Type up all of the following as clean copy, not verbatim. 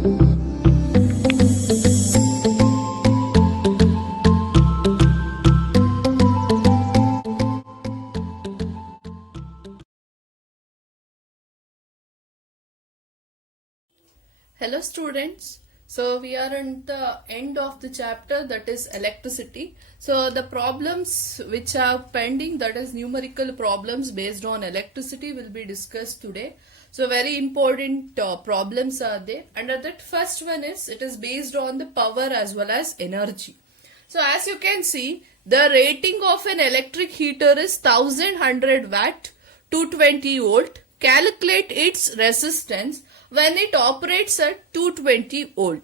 Hello students. So we are at the end of the chapter, that is electricity. So the problems which are pending, that is numerical problems based on electricity, will be discussed today. So very important problems are there. Under that, first one is, it is based on the power as well as energy. So as you can see, the rating of an electric heater is 1100 watt, 220 volt. Calculate its resistance when it operates at 220 volt.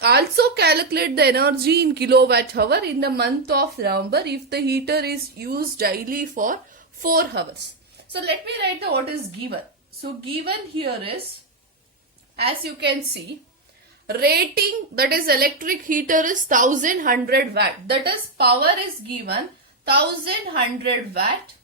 Also calculate the energy in kilowatt hour in the month of November if the heater is used daily for 4 hours. So let me write the what is given. So given here is, as you can see, rating, that is electric heater is 1100 watt. That is power is given 1100 watt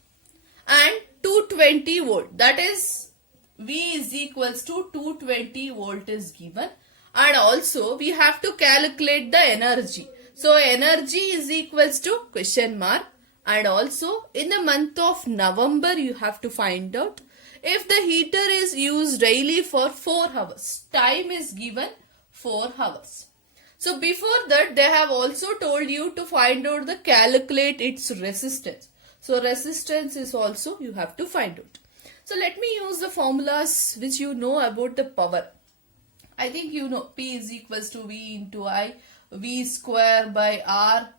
and 220 volt. That is V is equals to 220 volt is given, and also we have to calculate the energy. So energy is equals to question mark, and also in the month of November you have to find out if the heater is used daily for 4 hours. Time is given 4 hours. So before that they have also told you to find out the calculate its resistance. So resistance is also you have to find out. So let me use the formulas which you know about the power. I think you know P is equals to V into I, V square by R,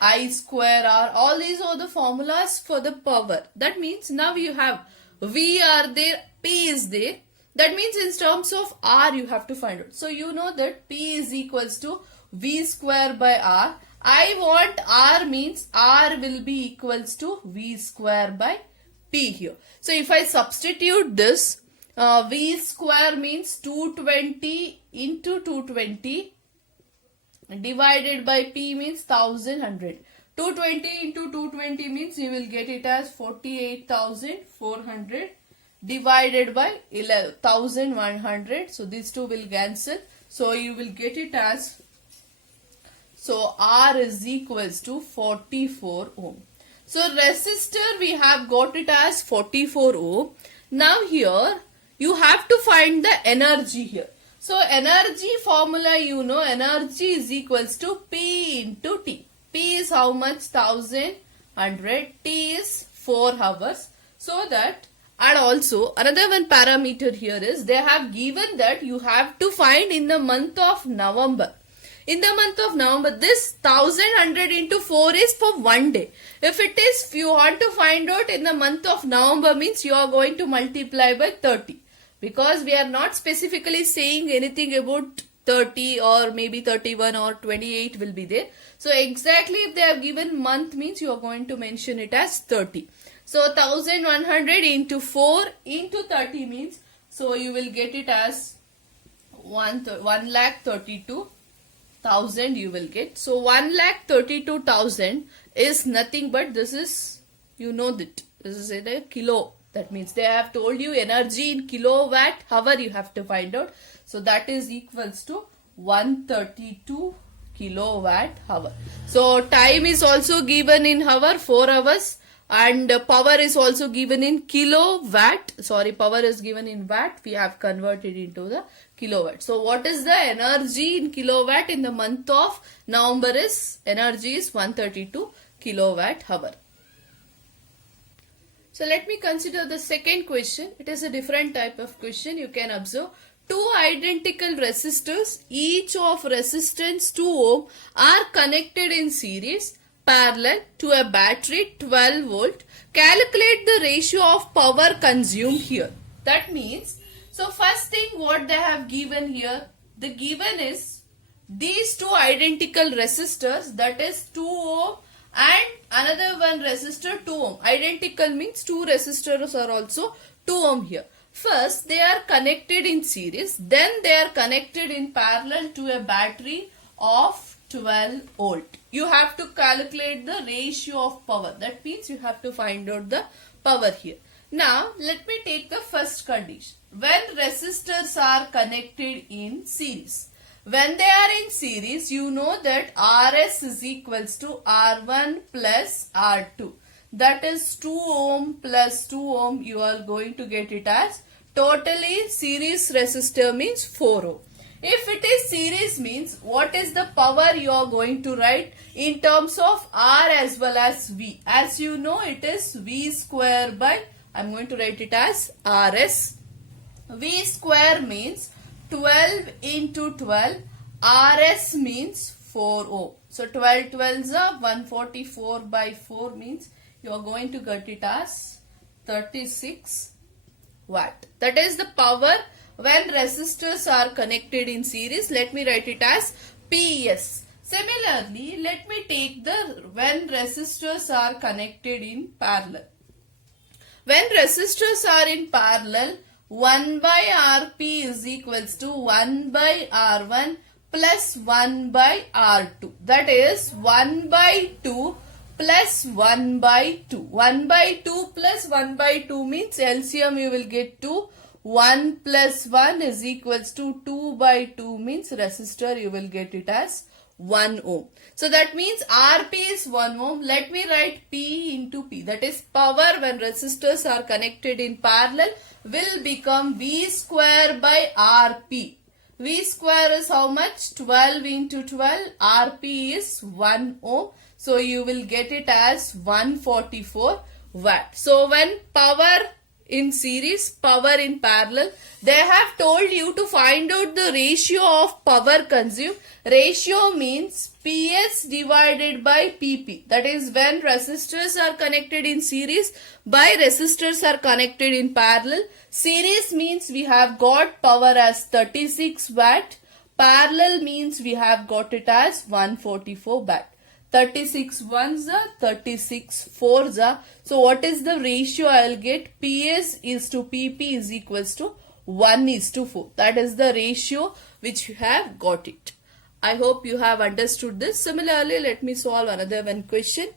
I square R. All these are the formulas for the power. That means now you have V are there, P is there. That means in terms of R you have to find out. So you know that P is equals to V square by R. I want R means R will be equals to V square by P here. So if I substitute this, V square means 220 into 220 divided by P means 1100. 220 into 220 means you will get it as 48,400 divided by 11,100. So these two will cancel. So you will get it as, so R is equals to 44 ohm. So resistor we have got it as 44 ohm. Now here you have to find the energy here. So energy formula you know, energy is equals to P into T. P is how much? 1100. T is 4 hours. So that, and also another one parameter here is, they have given that you have to find in the month of November. In the month of November, this 1100 into 4 is for 1 day. If you want to find out in the month of November means you are going to multiply by 30. Because we are not specifically saying anything about 30 or maybe 31 or 28 will be there. So exactly if they have given month means you are going to mention it as 30. So 1100 into 4 into 30 means, so you will get it as 1,32,000 you will get. So 1,32,000 is nothing but this is, you know that this is in a kilo. That means they have told you energy in kilowatt hour you have to find out. So that is equals to 132 kilowatt hour. So time is also given in hour, 4 hours. And power is also given in kilowatt. Sorry, power is given in watt. We have converted into the kilowatt. So what is the energy in kilowatt in the month of November is, energy is 132 kilowatt hour. So let me consider the second question. It is a different type of question. You can observe two identical resistors, each of resistance 2 ohm, are connected in series parallel to a battery 12 volt. Calculate the ratio of power consumed here. That means, so first thing what they have given here, the given is these two identical resistors, that is 2 ohm and another one resistor 2 ohm. Identical means two resistors are also 2 ohm here. First they are connected in series, then they are connected in parallel to a battery of 12 volt. You have to calculate the ratio of power. That means you have to find out the power here. Now let me take the first condition. when resistors are connected in series. When they are in series, you know that Rs is equals to R1 plus R2. That is 2 ohm plus 2 ohm. You are going to get it as totally series resistor means 4 ohm. If it is series means what is the power you are going to write in terms of R as well as V. As you know, it is V square by, I am going to write it as Rs. V square means 12 into 12. Rs means 4 ohm. So 12 12s are 144 by 4 means you are going to get it as 36 watt. That is the power when resistors are connected in series. Let me write it as PS. Similarly, let me take the when resistors are connected in parallel. When resistors are in parallel, 1 by Rp is equals to 1 by R1 plus 1 by R2. That is 1 by 2 plus 1 by 2. 1 by 2 plus 1 by 2 means LCM you will get 2. 1 plus 1 is equals to 2 by 2 means resistor you will get it as 1 ohm. So that means Rp is 1 ohm. Let me write P into P. That is power when resistors are connected in parallel will become V square by Rp. V square is how much? 12 into 12. Rp is 1 ohm. So you will get it as 144 watt. So when power in series, power in parallel, they have told you to find out the ratio of power consumed. Ratio means PS divided by PP. That is when resistors are connected in series by resistors are connected in parallel. Series means we have got power as 36 watt. Parallel means we have got it as 144 watt. 36 ones are 36 fours are. So what is the ratio I will get? PS is to PP is equals to 1 is to 4. That is the ratio which you have got it. I hope you have understood this. Similarly, let me solve another one question.